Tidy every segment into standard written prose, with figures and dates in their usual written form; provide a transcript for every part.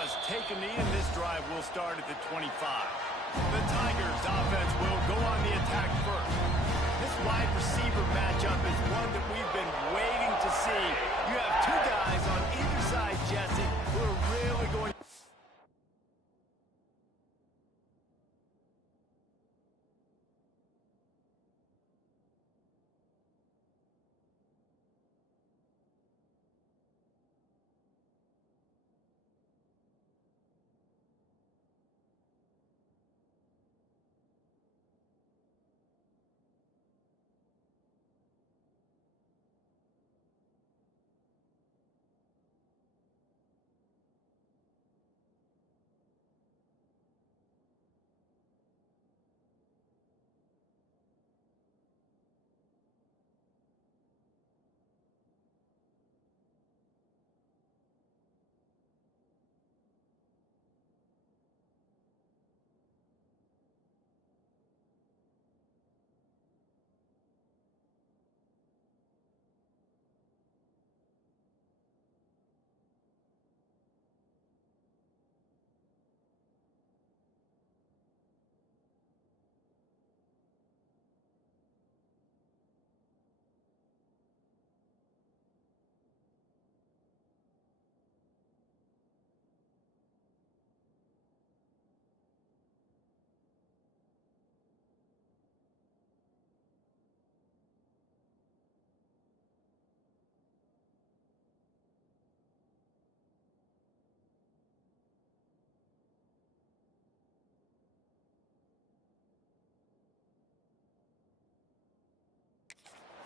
does take a knee, and this drive will start at the 25. The Tigers' offense will go on the attack first. This wide receiver matchup is one that we've been waiting to see. You have two guys on either side, Jesse, who are really going.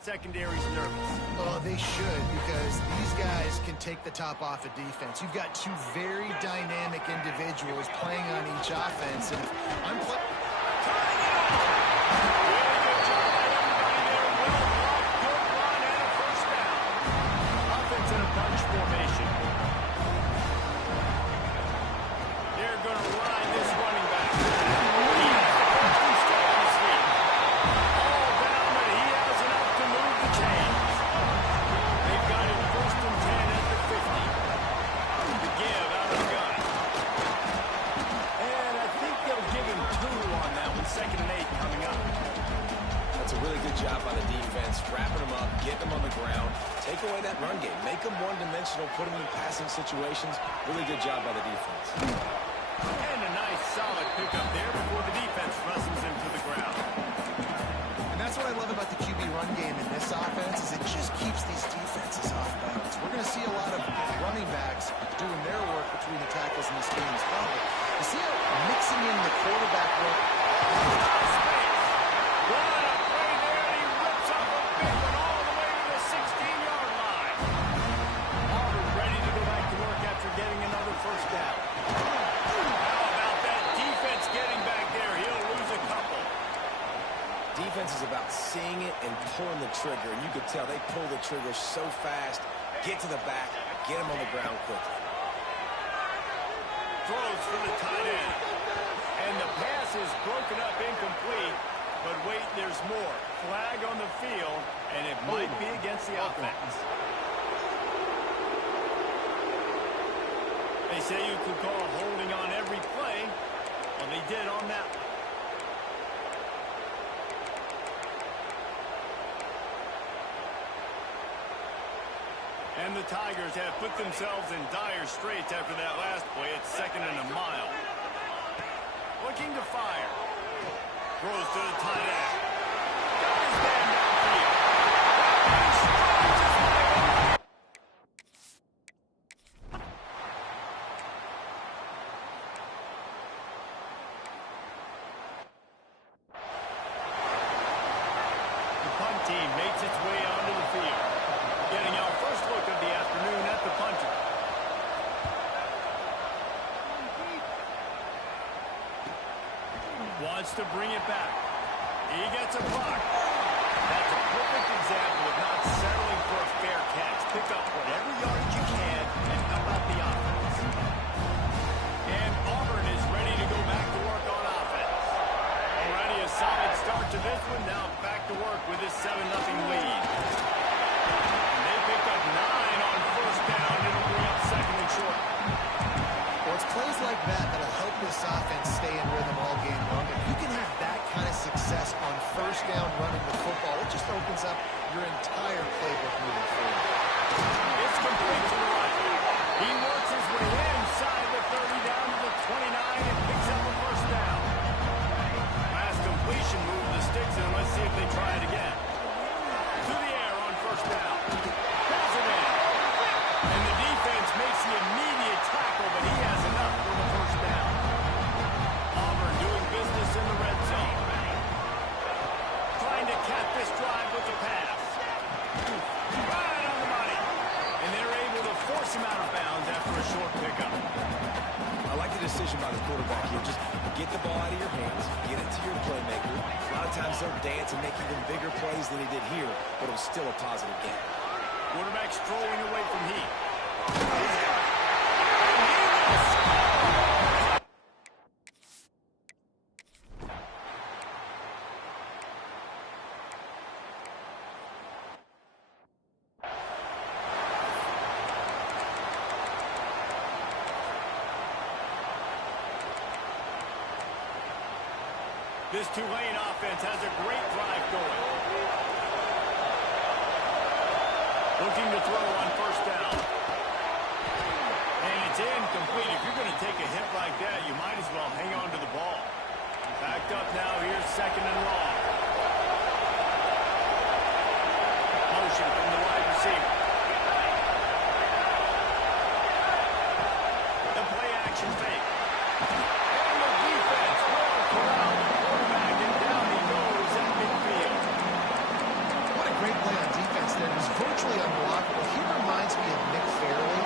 Secondary's nervous. Oh, they should, because these guys can take the top off of defense. You've got two very dynamic individuals playing on each offense, and I'm playing. Really good job by everybody there. Well blocked, good run, and a first down. Offense in a bunch formation. They're going to ride this running back. Second and 8 coming up. That's a really good job by the defense, wrapping them up, getting them on the ground, take away that run game, make them one-dimensional, put them in passing situations. Really good job by the defense. And a nice solid pickup there before the defense wrestles him to the ground. And that's what I love about the QB run game in this offense, is it just keeps these defenses off balance. We're going to see a lot of running backs doing their work between the tackles in this game as well. But you see how mixing in the quarterback work. What a play there, and he rips off a big one all the way to the 16-yard line. Auburn ready to go back to work after getting another first down. How about that defense getting back there? He'll lose a couple. Defense is about seeing it and pulling the trigger, and you can tell they pull the trigger so fast, get to the back, get him on the ground quickly. Throws for the tight end. And the pass is broken up, incomplete. But wait, there's more. Flag on the field, and it might be against the offense. They say you could call holding on every play. Well, they did on that one. And the Tigers have put themselves in dire straits after that last play. It's 2nd and a mile. Looking to fire. Throws to the tight end. Got his man downfield. The punt team makes its way onto the field. Getting our first look of the afternoon at the punter. Wants to bring it back. He gets a block. That's a perfect example of not settling for a fair catch. Pick up whatever yardage you can and help out the offense. And Auburn is ready to go back to work on offense. Already a solid start to this one. Now back to work with this 7-0 lead. And they pick up 9 on first down. It'll bring up 2nd and short. Well, it's it's plays like that that'll help this offense stay in rhythm all game long. If you can have that kind of success on first down running the football, it just opens up your entire playbook moving forward. It's complete to the right. He works his way inside the 30 down to the 29 and picks up a first down. Last completion moved the sticks, and let's see if they try it again. To the air on first down. Pulls it in. And the defense makes the immediate tackle, but he has enough for the first down. Auburn doing business in the red zone. Trying to cap this drive with the pass. Right on the money. And they're able to force him out of bounds after a short pickup. I like the decision by the quarterback here. Just get the ball out of your hands, get it to your playmaker. A lot of times they'll dance and make even bigger plays than he did here, but it was still a positive game. Quarterback strolling away from Heat. This Tulane offense has a great drive going. Looking to throw on first down. And it's incomplete. If you're going to take a hit like that, you might as well hang on to the ball. Backed up now. Here's second and long. Motion from the wide receiver. The play action fake. And the defense will corral the quarterback, and down he goes at midfield. What a great play on defense there. It was virtually unblockable. He reminds me of Nick Fairley,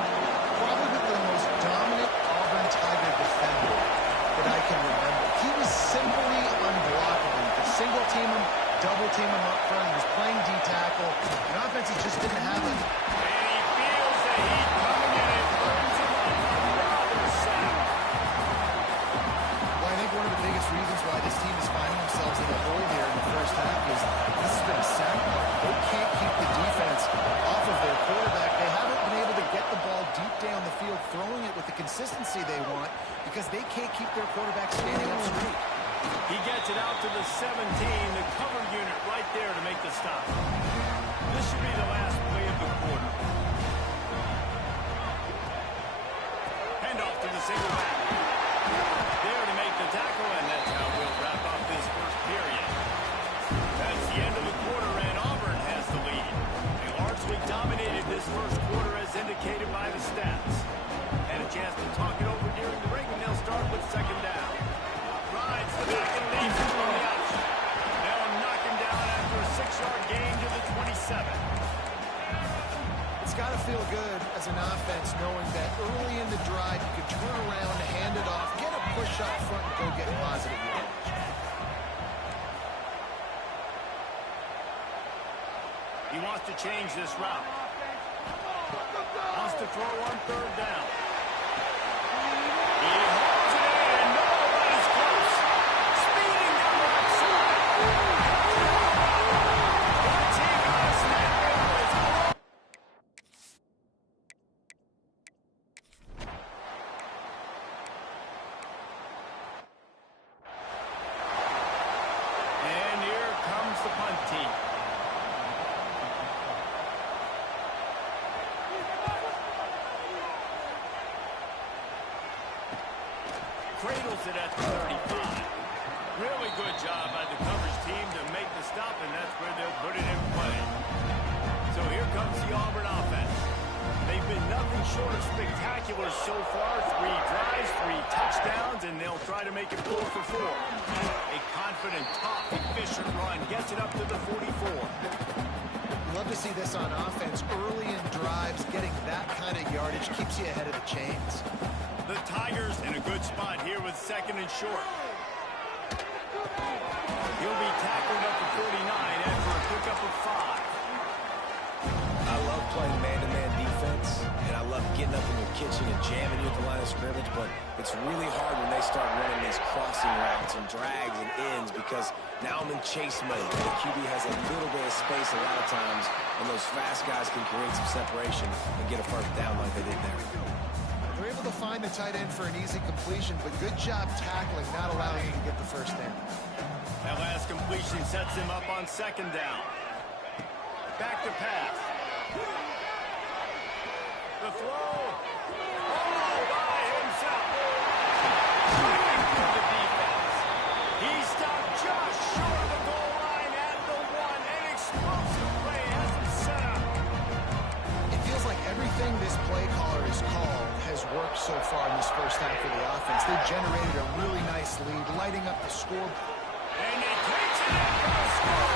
probably the most dominant Auburn Tiger defender that I can remember. He was simply unblockable. You could single team him, double team him up front. He was playing D-tackle, and offenses just didn't have it. And he feels the heat coming in and burns him up. Another sack. Well, I think one of the biggest reasons why this team is finding themselves in a hole here in the first half is this has been a sack mark. They can't keep the defense off of their quarterback. They haven't been able to get the ball deep down the field, throwing it with the consistency they want because they can't keep their quarterback standing up straight. He gets it out to the 17, the cover unit right there to make the stop. This should be the last play of the quarter. Handoff to the single back. There to make the tackle, and that's how we'll wrap up this first period. That's the end of the quarter, and Auburn has the lead. They largely dominated this first quarter as indicated by the stats. Had a chance to talk it over during the break, and they'll start with second down. Rides the back and leaves him on the option. They'll knock him down after a 6-yard gain to the 27. It's got to feel good as an offense knowing that early in the drive you can turn around, hand it off, get a push up front, and go get positive yardage. He wants to change this route. Wants to throw on third down. He holds it in, and nobody's close. Speeding down the right side. Once he got a snap, it was all. And here comes the punt team. Cradles it at the 35. Really good job by the coverage team to make the stop, and that's where they'll put it in play. So here comes the Auburn offense. They've been nothing short of spectacular so far. 3 drives, 3 touchdowns, and they'll try to make it 4 for 4. A confident, tough, efficient run gets it up to the 44. Love to see this on offense. Early in drives, getting that kind of yardage keeps you ahead of the chains. The Tigers in a good spot here with second and short. He'll be tackled up to 49 after a pickup of 5. I love playing man-to-man defense, and I love getting up in your kitchen and jamming you at the line of scrimmage, but it's really hard when they start running these crossing routes and drags and ends because now I'm in chase mode. The QB has a little bit of space a lot of times, and those fast guys can create some separation and get a first down like they did there. They're able to find the tight end for an easy completion, but good job tackling, not allowing him to get the first down. That last completion sets him up on second down. Back to pass. The throw. Oh, by himself. Shooting through the defense. He stopped just short of the goal line at the one. An explosive play has him set up. It feels like everything this play caller has called has worked so far in this first half for the offense. They've generated a really nice lead, lighting up the score. And he takes it in for the score.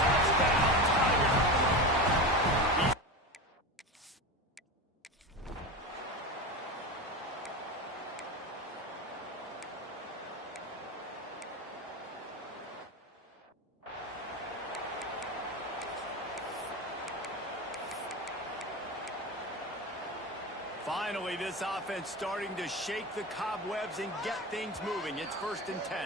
Touchdown, Tiger. Finally, this offense starting to shake the cobwebs and get things moving. It's 1st and 10.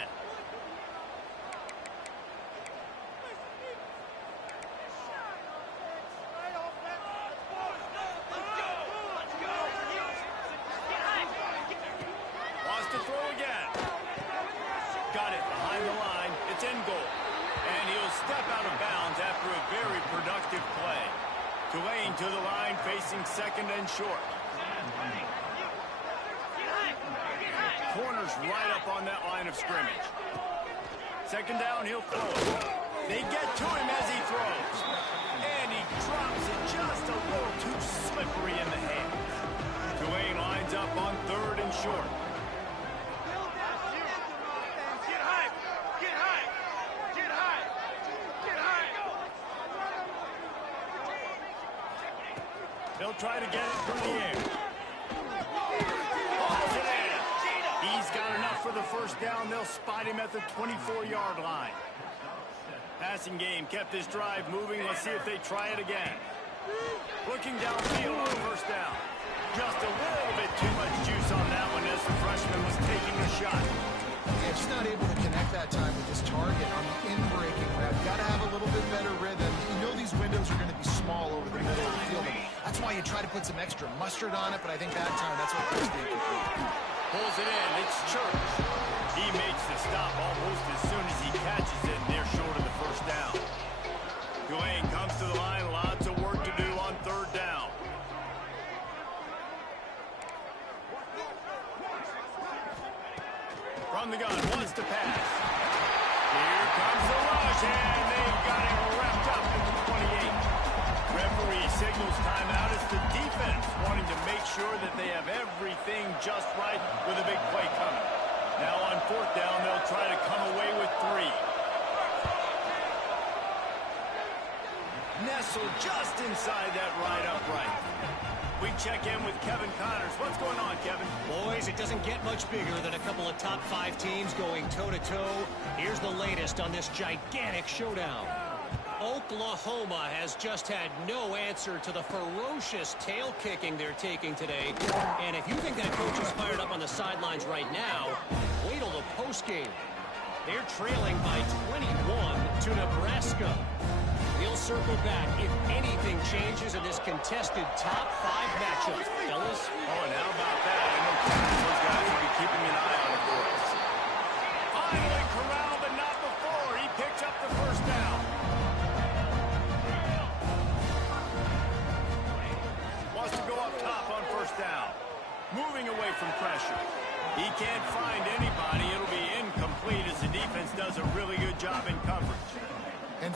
Wants to throw again. Got it behind the line. It's in goal. And he'll step out of bounds after a very productive play. Tulane to the line, facing 2nd and short. Corner's right up on that line of scrimmage. 2nd down, he'll throw it. They get to him as he throws. And he drops it just a little too slippery in the hands. Tulane lines up on 3rd and short. Get high! Get high! Get high! Get high! They'll try to get it through the air. Hauls it in. He's got enough for the first down. They'll spot him at the 24-yard line. Passing game kept this drive moving. Let's see if they try it again. Looking downfield on 1st down. Just a little bit too much juice on that one as the freshman was taking a shot. Yeah, just not able to connect that time with his target on the in-breaking route. Got to have a little bit better rhythm. You know these windows are going to be small over the middle of the field. That's why you try to put some extra mustard on it, but I think that time that's what was the incomplete. Pulls it in. It's Church. He makes the stop almost as soon as he catches it, and they're short of the first down. Tulane comes to the line. Lots of work to do on 3rd down. From the gun, wants to pass. Here comes the rush, and they've got him wrapped up at the 28. Referee signals timeout. It's the defense wanting to make sure that they have everything just right with a big play coming. Now on 4th down, they'll try to come away with 3. Nestled just inside that right upright. We check in with Kevin Connors. What's going on, Kevin? Boys, it doesn't get much bigger than a couple of top 5 teams going toe-to-toe. Here's the latest on this gigantic showdown. Oklahoma has just had no answer to the ferocious tail kicking they're taking today. And if you think that coach is fired up on the sidelines right now, wait till the postgame. They're trailing by 21 to Nebraska. We'll circle back if anything changes in this contested top 5 matchup. Fellas? Oh, and how about that? I know those guys will be keeping an eye on it for us. Finally corralled, but not before. He picks up the first down. Wants to go up top on 1st down. Moving away from pressure. He can't find anybody. It'll be incomplete as the defense does a really good job in coverage. And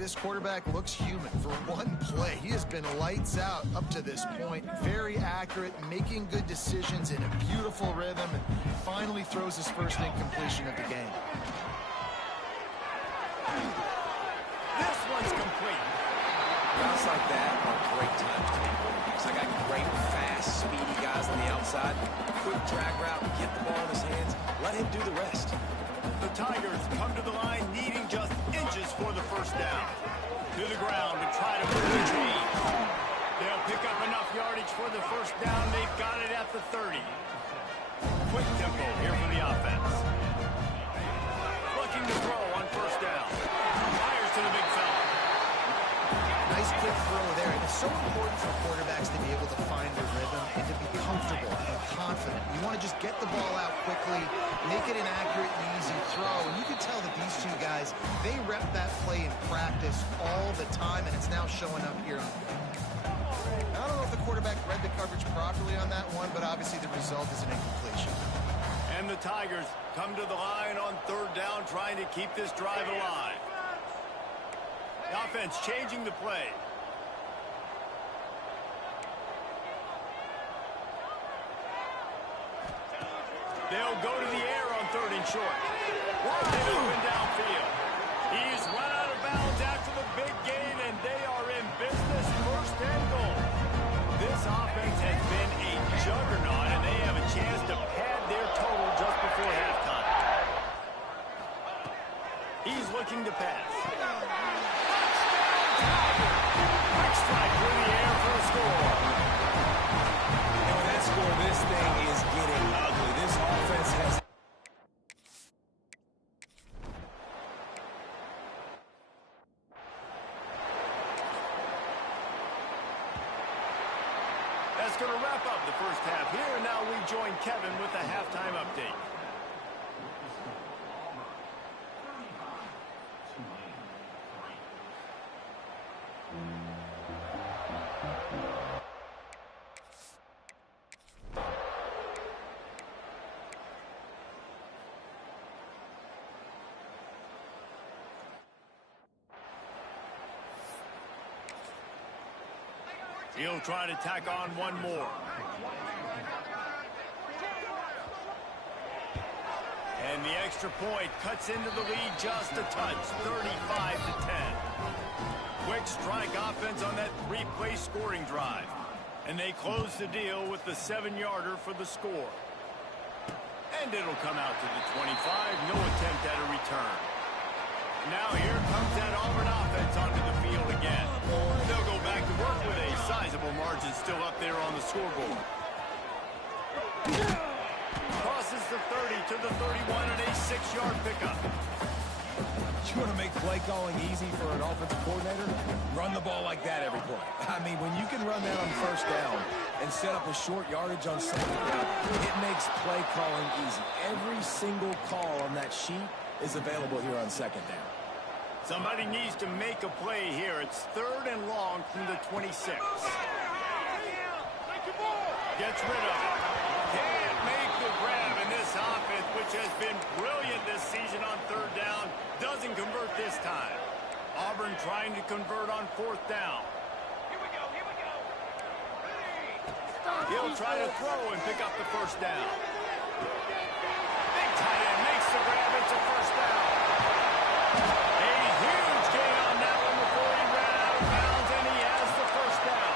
this quarterback looks human for one play. He has been lights out up to this point. Very accurate, making good decisions in a beautiful rhythm, and finally throws his first incompletion of the game. This one's complete. Routes like that are great times to be quarterbacks. I got great, fast, speedy guys on the outside. Quick drag route, get the ball in his hands, let him do the rest. The Tigers come to the line needing just inches for the first down. To the ground to try to move the chains. They'll pick up enough yardage for the first down. They've got it at the 30. Quick tempo here for the offense. Looking to throw on first down. Fires to the big fella. Nice quick throw there. It's so important for quarterbacks to be able to find their rhythm and to be comfortable and confident. You want to just get the ball out quickly, make it an accurate and easy throw. And you can tell that these two guys, they rep that play in practice all the time, and it's now showing up here on the field. I don't know if the quarterback read the coverage properly on that one, but obviously the result is an incompletion. And the Tigers come to the line on third down, trying to keep this drive alive. The offense changing the play. They'll go to the air on third and short. Wide open downfield. He's run out of bounds after the big gain, and they are in business, first and goal. This offense has been a juggernaut, and they have a chance to pad their total just before halftime. He's looking to pass. Quick strike through the air for a score. And with that score, this thing is getting ugly. This offense has... That's going to wrap up the first half here, and now we join Kevin with the halftime update. He'll try to tack on one more. And the extra point cuts into the lead just a touch, 35-10. Quick strike offense on that three-play scoring drive. And they close the deal with the 7-yarder for the score. And it'll come out to the 25, no attempt at a return. Now here comes that Auburn offense onto the field again. They'll go back to work with a sizable margin still up there on the scoreboard. Crosses the 30 to the 31 and a 6-yard pickup. You want to make play calling easy for an offensive coordinator? Run the ball like that every play. I mean, when you can run that on first down and set up a short yardage on second down, it makes play calling easy. Every single call on that sheet is available here on second down. Somebody needs to make a play here. It's third and long from the 26. Gets rid of it. Can't make the grab, and this offense, which has been brilliant this season on third down, doesn't convert this time. Auburn trying to convert on fourth down. He'll try to throw and pick up the first down. Big tight end makes the grab. It's a first down. A huge gain on that one before he ran out of bounds, and he has the first down.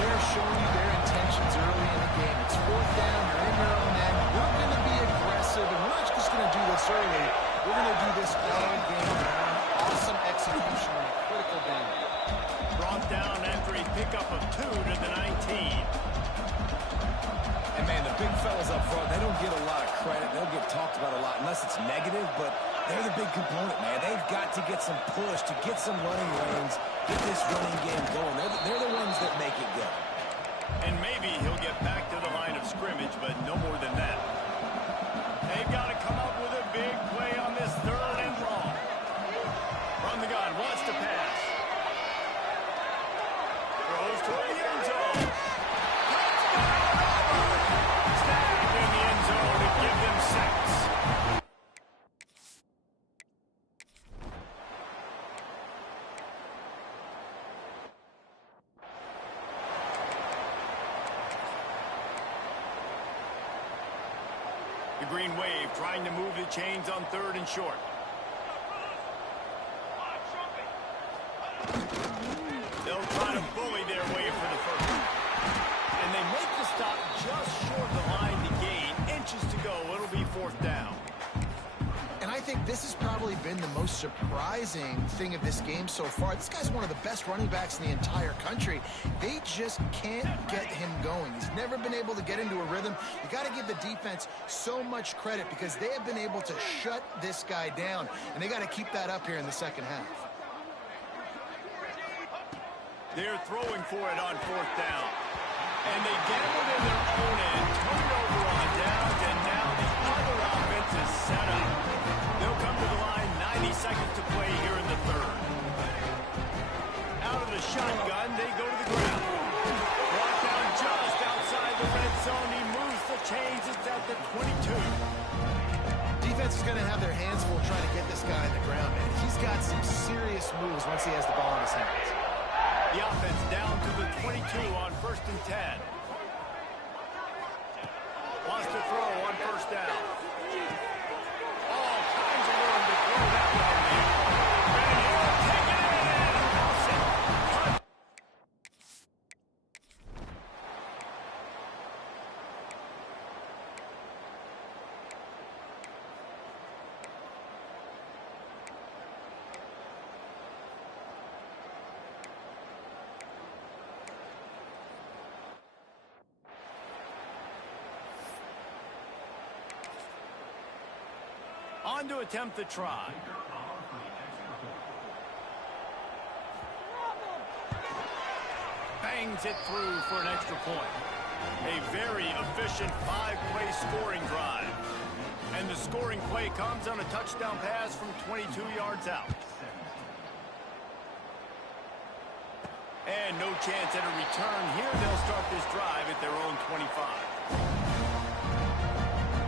They're showing you their intentions early in the game. It's fourth down. You're in your own end. We're going to be aggressive, and we're not just going to do this early. We're going to do this all game long. Awesome execution on a critical down. Brought down after a pickup of 2 to the 19. And, man, the big fellas up front, they don't get a lot of credit. They'll get talked about a lot unless it's negative, but they're the big component, man. They've got to get some push, to get some running lanes, get this running game going. They're the ones that make it go. And maybe he'll get back to the line of scrimmage, but no more than that. They've got to come up with a big play on this third and long. From the gun, wants to pass. Throws toward the end zone. Snagged in the end zone to give them 6. green wave, trying to move the chains on 3rd and short. They'll try to bully their way for the first. And they make the stop just short of the line to gain. Inches to go. It'll be 4th down. And I think this has probably been the most surprising thing of this game so far. This guy's one of the best running backs in the entire country. They just can't get him going. He's never been able to get into a rhythm. You got to give the defense so much credit because they have been able to shut this guy down. And they got to keep that up here in the second half. They're throwing for it on 4th down. And they gambled in their own end, turn it over on downs, and now the other offense is set up. They'll come to the line, 90 seconds to play here in the 3rd. Out of the shotgun, they go to the ground. Brought down just outside the red zone. He moves the chains. It's at the 22. Defense is going to have their hands full trying to get this guy on the ground, man. He's got some serious moves once he has the ball in his hands. The offense down to the 22 on 1st and 10. Wants to throw on 1st down. All kinds of room to throw that one there. And he'll take it in and pass it. On to attempt the try. Bangs it through for an extra point. A very efficient 5-play scoring drive. And the scoring play comes on a touchdown pass from 22 yards out. And no chance at a return here. They'll start this drive at their own 25.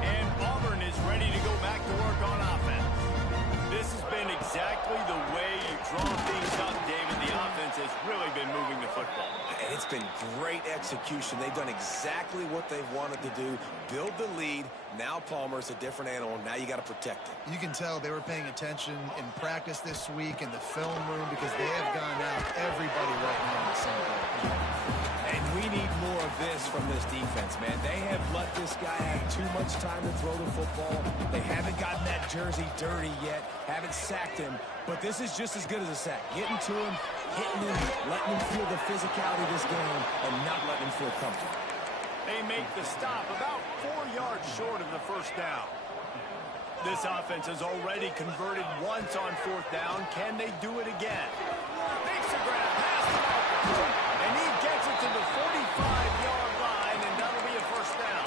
And Auburn is ready to go back to work on offense. This has been exactly the way you draw things up, David. The offense has really been moving the football. And it's been great execution. They've done exactly what they've wanted to do. Build the lead. Now Palmer's a different animal. Now you got to protect it. You can tell they were paying attention in practice this week in the film room because they have gone out everybody right now in the same way. And we need more of this from this defense, man. They have let this guy have too much time to throw the football. They haven't gotten that jersey dirty yet, haven't sacked him, but this is just as good as a sack. Getting to him, hitting him, letting him feel the physicality of this game, and not letting him feel comfortable. They make the stop about 4 yards short of the 1st down. This offense has already converted once on 4th down. Can they do it again? Makes a grab, pass to Auburn, and he gets it to the 45-yard line, and that'll be a 1st down.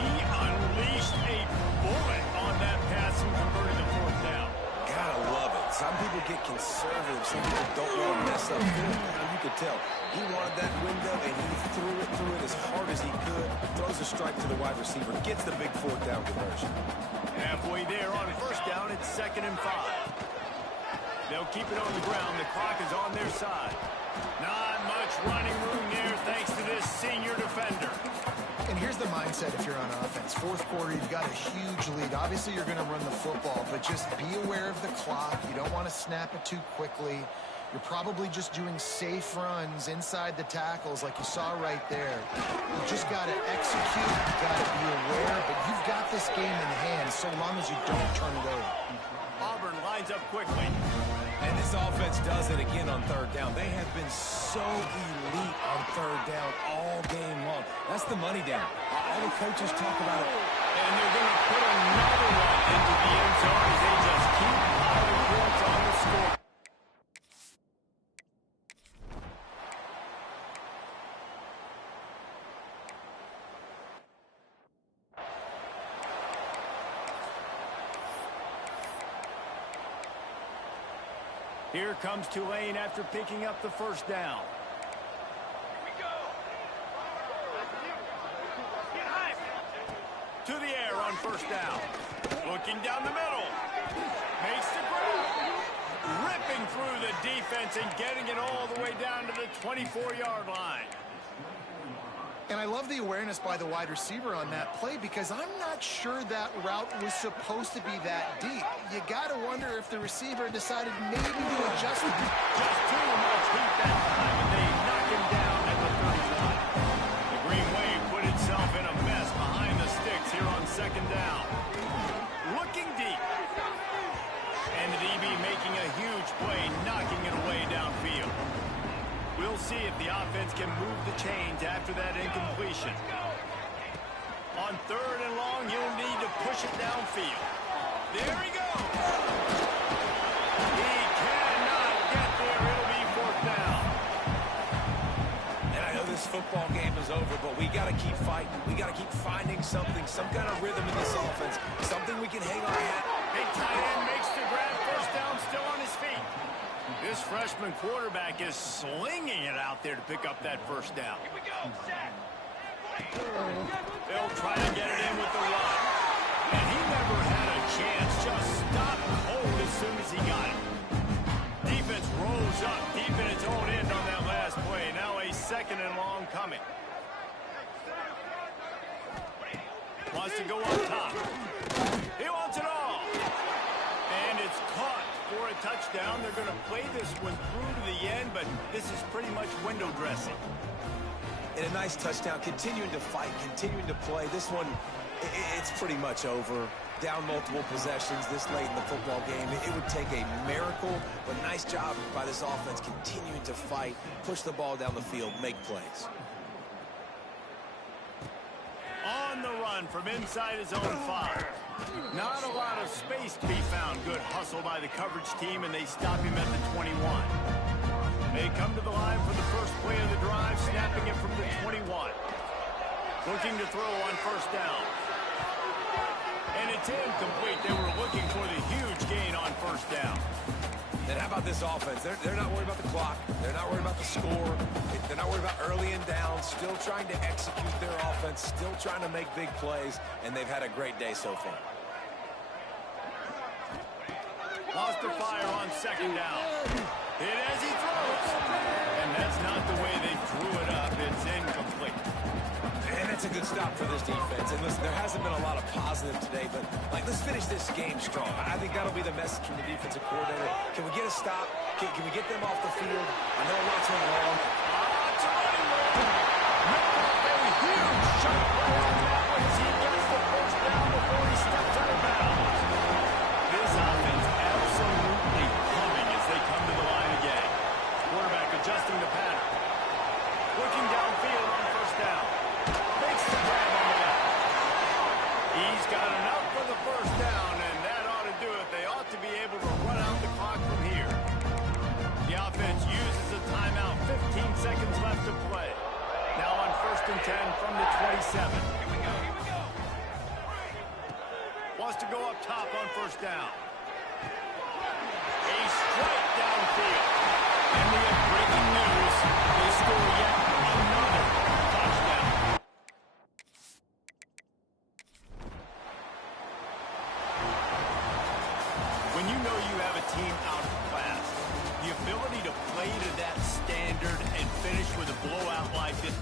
He unleashed a bullet on that pass and converted the 4th down. Gotta love it. Some people get conservative. Some people don't want to mess up. You could tell. He wanted that window, and he threw it as hard as he could. Throws a strike to the wide receiver. Gets the big 4th down conversion. Halfway there on 1st down, it's 2nd and 5. They'll keep it on the ground. The clock is on their side. Not much running room there thanks to this senior defender. And here's the mindset if you're on offense. 4th quarter, you've got a huge lead. Obviously, you're going to run the football, but just be aware of the clock. You don't want to snap it too quickly. You're probably just doing safe runs inside the tackles like you saw right there. You just got to execute. You got to be aware, but you've got this game in hand so long as you don't turn it over. Auburn lines up quickly. And this offense does it again on 3rd down. They have been so elite on 3rd down all game long. That's the money down. All the coaches talk about it. And they're going to put another one into the end zone as they just keep piling points on the score. Here comes Tulane after picking up the 1st down. To the air on 1st down. Looking down the middle. Makes the grab. Ripping through the defense and getting it all the way down to the 24-yard line. And I love the awareness by the wide receiver on that play because I'm not sure that route was supposed to be that deep. You got to wonder if the receiver decided maybe to adjust it. Just too much heat that time, and they knock him down at the 35. The Green Wave put itself in a mess behind the sticks here on second down. Looking deep. And the DB making a huge play, knocking it away downfield. We'll see if the offense can move the chains after that incompletion. On third and long, he'll need to push it downfield. There he goes. He cannot get there. It'll be fourth down. And I know this football game is over, but we got to keep fighting. We got to keep finding something, some kind of rhythm in this offense, something we can hang our hat. Big tight end makes the grab. First down, still on his feet. This freshman quarterback is slinging it out there to pick up that first down. Here we go, set. They'll try to get it in with the run. And he never had a chance. Just stopped cold as soon as he got it. Defense rose up deep in its own end on that last play. Now a second and long coming. Wants to go up top. He wants it all. And it's caught for a touchdown. They're going to play this one through to the end, but this is pretty much window dressing. And a nice touchdown, continuing to fight, continuing to play. This one, it's pretty much over. Down multiple possessions this late in the football game. It would take a miracle, but nice job by this offense continuing to fight, push the ball down the field, make plays. On the run from inside his own 5. Not a lot of space to be found. Good hustle by the coverage team, and they stop him at the 21. They come to the line for the first play of the drive, snapping it from the 21. Looking to throw on first down. And it's incomplete. They were looking for the huge gain on first down. And how about this offense? They're not worried about the clock. They're not worried about the score. They're not worried about early and down. Still trying to execute their offense. Still trying to make big plays. And they've had a great day so far. Lost the fire on second down. Hit as he throws. And that's not the way they drew it up. It's incomplete. And that's a good stop for this defense. And listen, there hasn't been a lot of positive today, but let's finish this game strong. I think that'll be the message from the defensive coordinator. Can we get a stop? Can we get them off the field? I know lots went wrong. A huge shot play on that one as he gets the first down before he steps out of bounds. This offense absolutely humming as they come to the line again. Quarterback adjusting the pattern. Looking downfield on first down. Makes the grab on the back. He's got enough for the first down, and that ought to do it. They ought to be able to run out the clock from here. The offense uses a timeout. 15 seconds left to play. Now on first and 10 from the 27. Here we go. Wants to go up top on first down. A strike downfield. And we have breaking news. They score yet another touchdown. When you know you have a team out of class, the ability to play to that standard and finish with a blowout like this